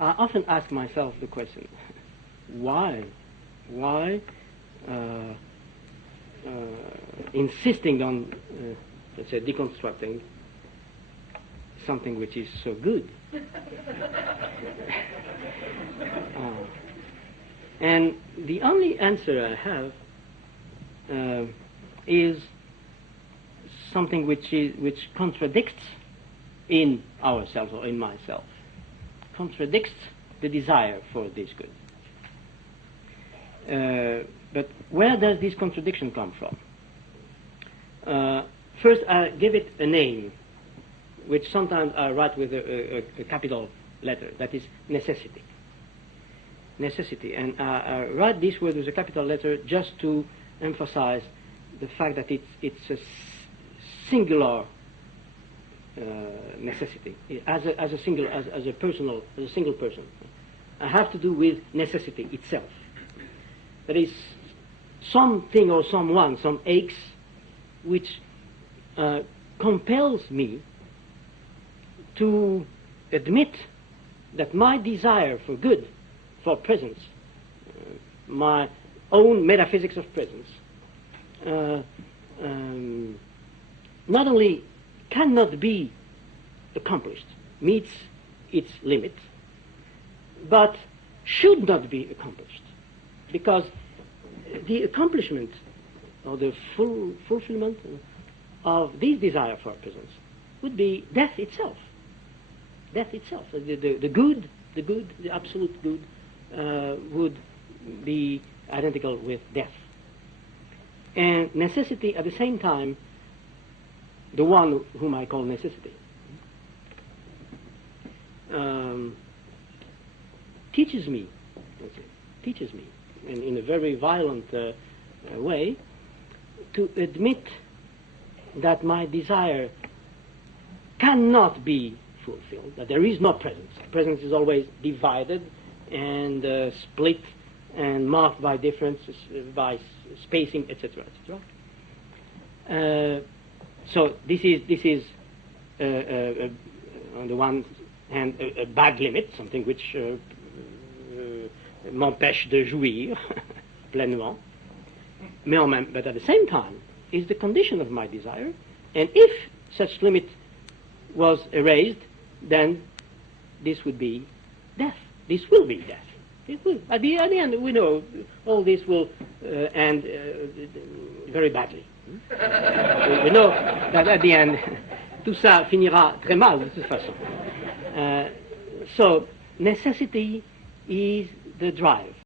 I often ask myself the question, why insisting on, let's say, deconstructing something which is so good? And the only answer I have is something which contradicts in ourselves or in myself, contradicts the desire for this good. But where does this contradiction come from? First, I give it a name, which sometimes I write with a capital letter, that is necessity. Necessity. And I write this word with a capital letter just to emphasize the fact that it's a singular necessity, as a single person. I have to do with necessity itself. That is something or someone, some aches, which compels me to admit that my desire for good, for presence, my own metaphysics of presence, not only cannot be accomplished, meets its limit, but should not be accomplished, because the accomplishment or the fulfillment of this desire for presence would be death itself. Death itself. The good, the absolute good, would be identical with death. And necessity, at the same time, the one whom I call necessity, teaches me in a very violent way to admit that my desire cannot be fulfilled, that there is no presence. Presence is always divided and split and marked by differences, by spacing, etc., etc. So this is on the one hand a bad limit, something which m'empêche de jouir pleinement, but at the same time is the condition of my desire, and if such limit was erased, then this would be death. This will be death. It will. At the end, we know all this will end very badly. We know that at the end, tout ça finira très mal de toute façon. So necessity is the drive.